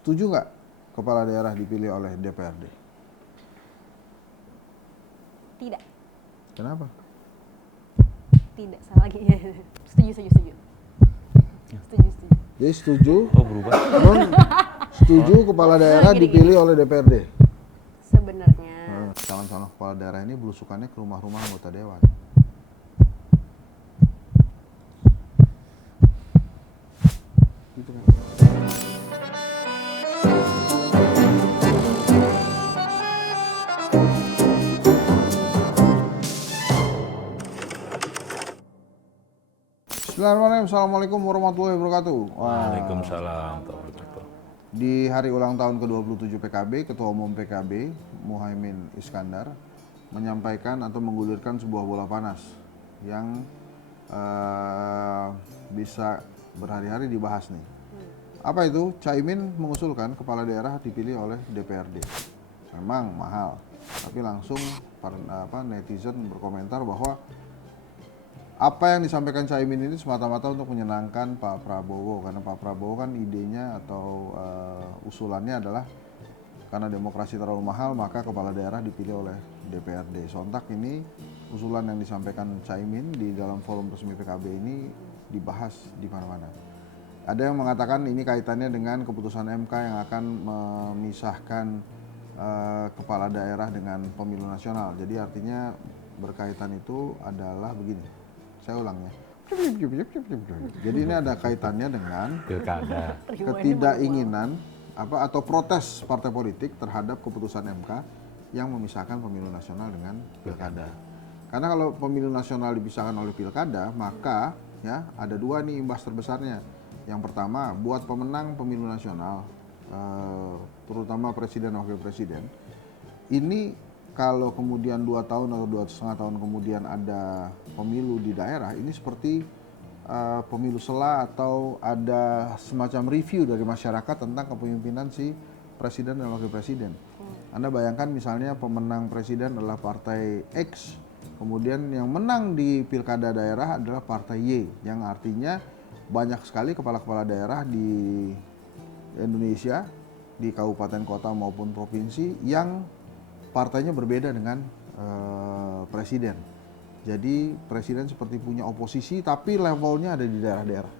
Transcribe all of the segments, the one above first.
Setuju nggak kepala daerah dipilih oleh DPRD? Tidak. Kenapa? Tidak, salah lagi. Setuju. Setuju. Jadi setuju? Oh, berubah. Setuju kepala daerah Gini. dipilih oleh DPRD? Sebenarnya Calon-calon kepala daerah ini belusukannya ke rumah-rumah anggota dewan. Gitu kan? Bismillahirrahmanirrahim. Assalamualaikum warahmatullahi wabarakatuh. Waalaikumsalam. Wabarakatuh. Di hari ulang tahun ke-27 PKB, Ketua Umum PKB, Muhaimin Iskandar, menyampaikan atau menggulirkan sebuah bola panas yang bisa berhari-hari dibahas nih. Apa itu? Caimin mengusulkan kepala daerah dipilih oleh DPRD. Memang mahal, tapi langsung netizen berkomentar bahwa apa yang disampaikan Caimin ini semata-mata untuk menyenangkan Pak Prabowo, karena Pak Prabowo kan idenya atau usulannya adalah karena demokrasi terlalu mahal maka kepala daerah dipilih oleh DPRD. Sontak ini usulan yang disampaikan Caimin di dalam forum resmi PKB ini dibahas di mana-mana. Ada yang mengatakan ini kaitannya dengan keputusan MK yang akan memisahkan kepala daerah dengan pemilu nasional. Jadi artinya berkaitan itu adalah begini. Saya ulang ya. Jadi ini ada kaitannya dengan Pilkada. ketidakinginan atau protes partai politik terhadap keputusan MK yang memisahkan pemilu nasional dengan pilkada. Karena kalau pemilu nasional dipisahkan oleh pilkada, maka ya ada dua nih imbas terbesarnya. Yang pertama, buat pemenang pemilu nasional, terutama presiden dan wakil presiden, ini kalau kemudian 2 tahun atau 2,5 tahun kemudian ada pemilu di daerah, ini seperti pemilu sela atau ada semacam review dari masyarakat tentang kepemimpinan si presiden dan wakil presiden. Anda bayangkan misalnya pemenang presiden adalah partai X, kemudian yang menang di pilkada daerah adalah partai Y, yang artinya banyak sekali kepala-kepala daerah di Indonesia, di kabupaten kota maupun provinsi yang partainya berbeda dengan presiden. Jadi presiden seperti punya oposisi tapi levelnya ada di daerah-daerah.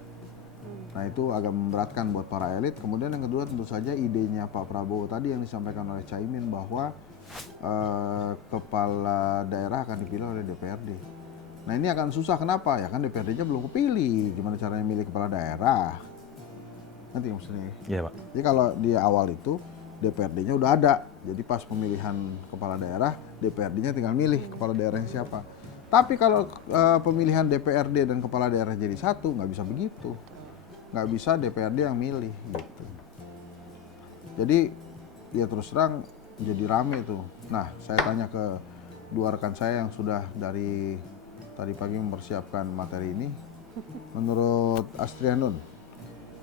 Nah itu agak memberatkan buat para elit. Kemudian yang kedua tentu saja idenya Pak Prabowo tadi yang disampaikan oleh Caimin bahwa kepala daerah akan dipilih oleh DPRD. Nah ini akan susah, kenapa? Ya kan DPRD-nya belum kepilih, gimana caranya milih kepala daerah? Nanti maksudnya. Iya, Pak. Jadi kalau di awal itu DPRD-nya udah ada. Jadi pas pemilihan kepala daerah, DPRD-nya tinggal milih kepala daerahnya siapa. Tapi kalau pemilihan DPRD dan kepala daerah jadi satu, nggak bisa begitu. Nggak bisa DPRD yang milih gitu. Jadi ya terus terang jadi rame tuh. Nah saya tanya ke dua rekan saya yang sudah dari tadi pagi mempersiapkan materi ini. Menurut Astrianun,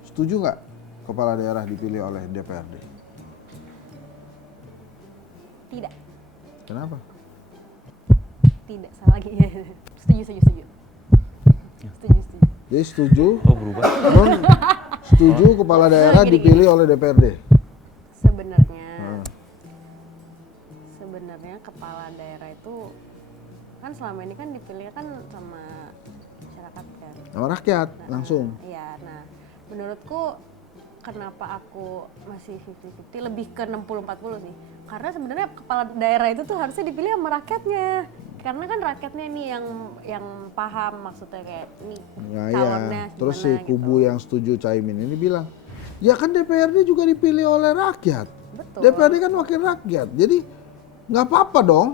setuju nggak kepala daerah dipilih oleh DPRD? tidak. Kenapa? Tidak, salah lagi. Setuju. Jadi setuju? Oh, berubah. Setuju kepala daerah Gini. dipilih oleh DPRD? Sebenarnya kepala daerah itu kan selama ini kan dipilih kan sama masyarakat kan. Sama rakyat langsung. Iya, nah menurutku kenapa aku masih 50-50, lebih ke 60-40 sih. Karena sebenarnya kepala daerah itu tuh harusnya dipilih sama rakyatnya. Karena kan rakyatnya nih yang paham maksudnya kayak ini calonnya Ya. Terus si gimana kubu gitu. yang setuju Caimin ini bilang, ya kan DPRD juga dipilih oleh rakyat. Betul. DPRD kan wakil rakyat. Jadi nggak apa-apa dong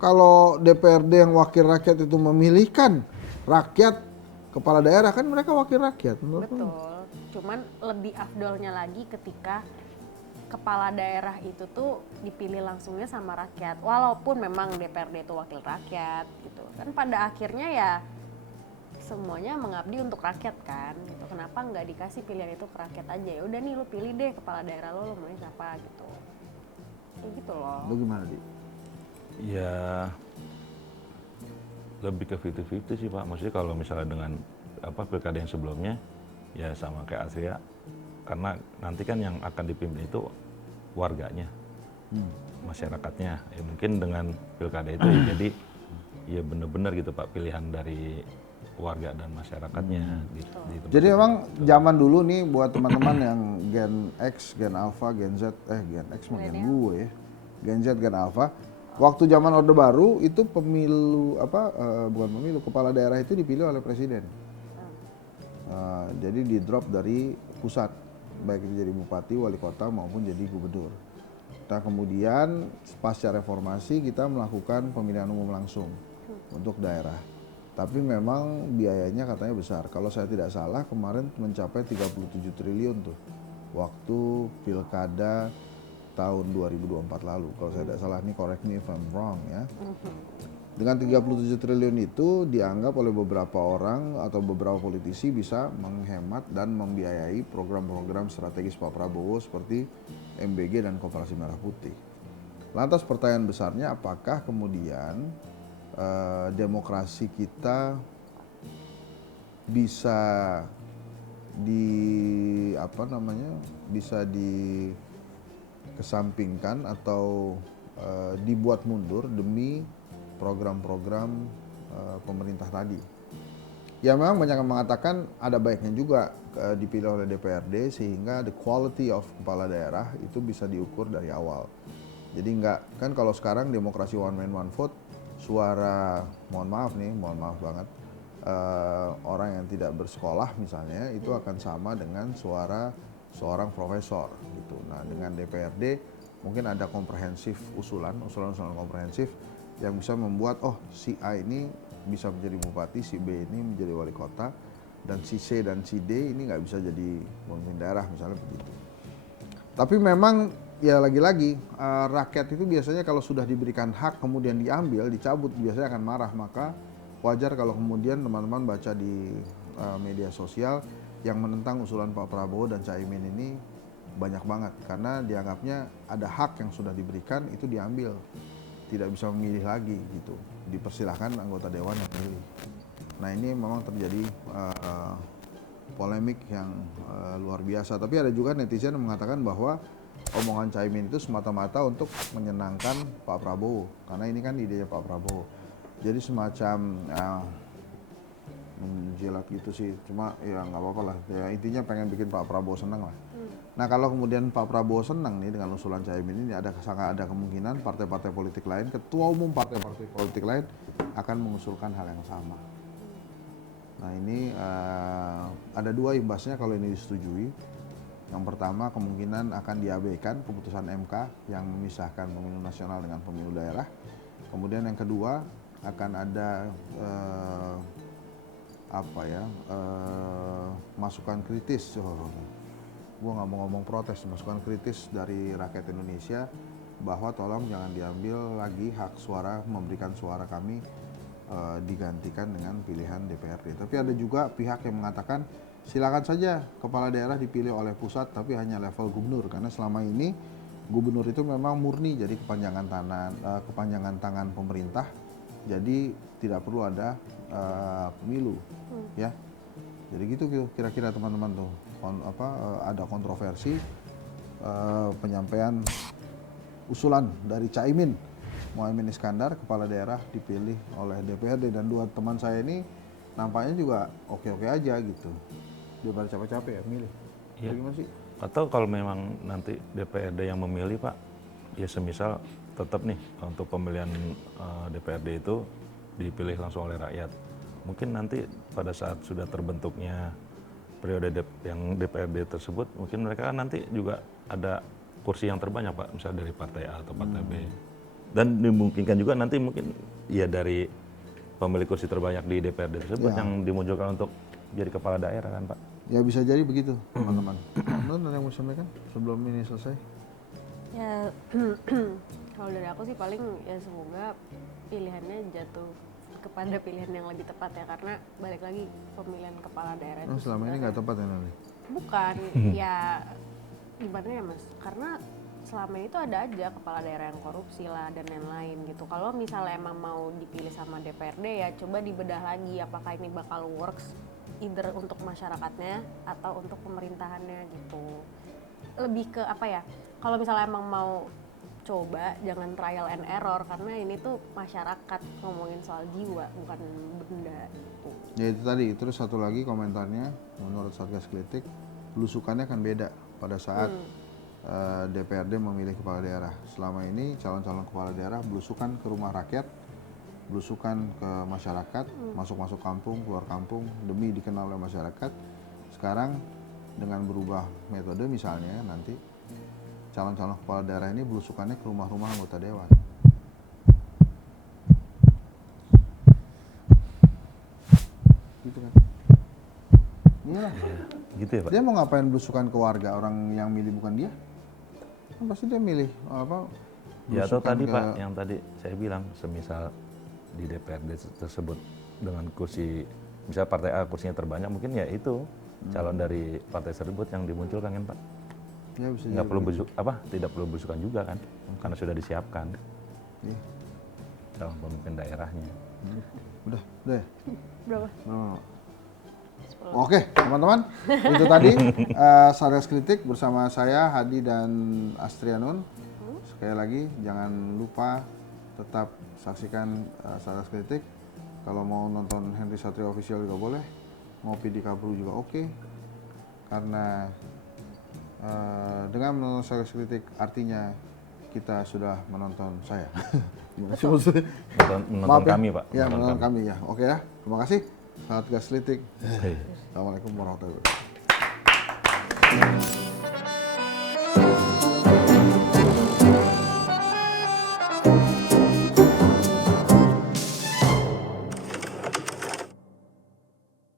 kalau DPRD yang wakil rakyat itu memilihkan rakyat kepala daerah, kan mereka wakil rakyat. Betul. Cuman lebih afdolnya lagi ketika kepala daerah itu tuh dipilih langsungnya sama rakyat. Walaupun memang DPRD itu wakil rakyat gitu. Kan pada akhirnya ya semuanya mengabdi untuk rakyat kan gitu. Kenapa nggak dikasih pilihan itu ke rakyat aja? Ya udah nih lu pilih deh kepala daerah lo maunya siapa gitu. Kayak gitu loh. Lu gimana, Di? Ya lebih ke 50-50 sih, Pak. Maksudnya kalau misalnya dengan pilkada yang sebelumnya ya sama kayak Asria, karena nanti kan yang akan dipimpin itu warganya, masyarakatnya. Ya mungkin dengan pilkada itu ya jadi ya benar-benar gitu Pak, pilihan dari warga dan masyarakatnya gitu. di tempat Jadi itu. memang zaman dulu nih buat teman-teman yang Gen X, Gen Alpha, Gen Z, Gen X mah Gen gue ya, Gen Z, Gen Alpha. Waktu zaman Orde Baru itu pemilu bukan pemilu, kepala daerah itu dipilih oleh presiden. Jadi di drop dari pusat, baik itu jadi bupati, wali kota maupun jadi gubernur. Nah kemudian pasca reformasi kita melakukan pemilihan umum langsung untuk daerah. Tapi memang biayanya katanya besar. Kalau saya tidak salah kemarin mencapai 37 triliun tuh waktu pilkada tahun 2024 lalu. Kalau saya tidak salah, ini correct me if I'm wrong ya. Dengan 37 triliun itu dianggap oleh beberapa orang atau beberapa politisi bisa menghemat dan membiayai program-program strategis Pak Prabowo seperti MBG dan Koperasi Merah Putih. Lantas pertanyaan besarnya, apakah kemudian demokrasi kita bisa bisa dikesampingkan atau dibuat mundur demi program-program pemerintah tadi. Ya memang banyak yang mengatakan ada baiknya juga dipilih oleh DPRD sehingga the quality of kepala daerah itu bisa diukur dari awal. Jadi enggak, kan kalau sekarang demokrasi one man one vote, suara mohon maaf banget, orang yang tidak bersekolah misalnya itu akan sama dengan suara seorang profesor gitu. Nah dengan DPRD mungkin ada komprehensif usulan komprehensif yang bisa membuat si A ini bisa menjadi bupati, si B ini menjadi wali kota, dan si C dan si D ini nggak bisa jadi pemimpin daerah misalnya begitu. Tapi memang ya lagi-lagi rakyat itu biasanya kalau sudah diberikan hak kemudian diambil, dicabut biasanya akan marah. Maka wajar kalau kemudian teman-teman baca di media sosial yang menentang usulan Pak Prabowo dan Caimin ini banyak banget karena dianggapnya ada hak yang sudah diberikan itu diambil, tidak bisa memilih lagi gitu, dipersilahkan anggota dewan yang memilih. Nah ini memang terjadi polemik yang luar biasa. Tapi ada juga netizen yang mengatakan bahwa omongan Caimin itu semata-mata untuk menyenangkan Pak Prabowo karena ini kan idenya Pak Prabowo. Jadi semacam menjilat gitu sih, cuma ya nggak apa-apa lah. Ya intinya pengen bikin Pak Prabowo senang lah. Nah kalau kemudian Pak Prabowo senang nih dengan usulan Caimin ini, sangat ada kemungkinan partai-partai politik lain, ketua umum partai-partai politik lain akan mengusulkan hal yang sama. Nah ini ada dua imbasnya kalau ini disetujui. Yang pertama kemungkinan akan diabaikan keputusan MK yang memisahkan pemilu nasional dengan pemilu daerah. Kemudian yang kedua akan ada masukan kritis. Gue nggak mau ngomong protes, masukan kritis dari rakyat Indonesia bahwa tolong jangan diambil lagi hak suara, memberikan suara kami digantikan dengan pilihan DPRD. Tapi ada juga pihak yang mengatakan silakan saja kepala daerah dipilih oleh pusat tapi hanya level gubernur, karena selama ini gubernur itu memang murni jadi kepanjangan tangan pemerintah, jadi tidak perlu ada pemilu ya. Jadi gitu kira-kira teman-teman tuh ada kontroversi penyampaian usulan dari Caimin Muhaimin Iskandar kepala daerah dipilih oleh DPRD, dan dua teman saya ini nampaknya juga oke-oke aja gitu, daripada capek-capek ya milih. Iya. Gimana sih? Atau kalau memang nanti DPRD yang memilih Pak, ya semisal tetap nih untuk pemilihan DPRD itu dipilih langsung oleh rakyat. Mungkin nanti pada saat sudah terbentuknya periode yang DPRD tersebut, mungkin mereka kan nanti juga ada kursi yang terbanyak Pak, misalnya dari partai A atau partai B. Dan dimungkinkan juga nanti mungkin ya dari pemilik kursi terbanyak di DPRD tersebut yang dimunculkan untuk jadi kepala daerah kan Pak. Ya bisa jadi begitu teman-teman. Ada yang mau disampaikan sebelum ini selesai? Ya kalau dari aku sih paling ya semoga pilihannya jatuh kepada pilihan yang lebih tepat ya, karena balik lagi pemilihan kepala daerah itu Selama ini nggak tepat ya Nani? bukan ya gimana ya Mas, karena selama itu ada aja kepala daerah yang korupsi lah dan lain-lain gitu. Kalau misalnya emang mau dipilih sama DPRD ya coba dibedah lagi apakah ini bakal works either untuk masyarakatnya atau untuk pemerintahannya gitu. Lebih ke apa ya, kalau misalnya emang mau coba jangan trial and error karena ini tuh masyarakat ngomongin soal jiwa bukan benda gitu. Ya itu tadi. Terus satu lagi komentarnya, menurut Satgas Kritik, belusukannya kan beda pada saat DPRD memilih kepala daerah. Selama ini calon-calon kepala daerah belusukan ke rumah rakyat, belusukan ke masyarakat, masuk-masuk kampung, keluar kampung demi dikenal oleh masyarakat. Sekarang dengan berubah metode misalnya nanti calon-calon kepala daerah ini belusukannya ke rumah-rumah anggota dewan. Gitu kan? Iyalah. Gitu ya Pak? Dia mau ngapain belusukan ke warga orang yang milih bukan dia? Kan pasti dia milih apa? Ya atau belusukan tadi ke- Pak, yang tadi saya bilang, semisal di DPRD tersebut dengan kursi, misalnya partai A kursinya terbanyak, mungkin ya itu calon dari partai tersebut yang dimunculkan kan Pak. Ya bisa Nggak perlu tidak perlu belusukan juga kan, karena sudah disiapkan Iya. calon pemimpin daerahnya. Udah ya? Berapa? Oh. Oke, teman-teman, itu tadi Satgas Kritik bersama saya Hadi dan Astrianun. Sekali lagi jangan lupa tetap saksikan Satgas Kritik. Kalau mau nonton Henry Satrio Official juga boleh, ngopi di Kapru juga oke. Karena dengan menonton Satgas Kritik artinya kita sudah menonton saya. Gimana sih maksudnya? Menonton Maaf ya. kami Pak. Ya, menonton kami ya. Oke ya. Terima kasih. Satgas Kritik. Hei. Assalamualaikum warahmatullahi wabarakatuh.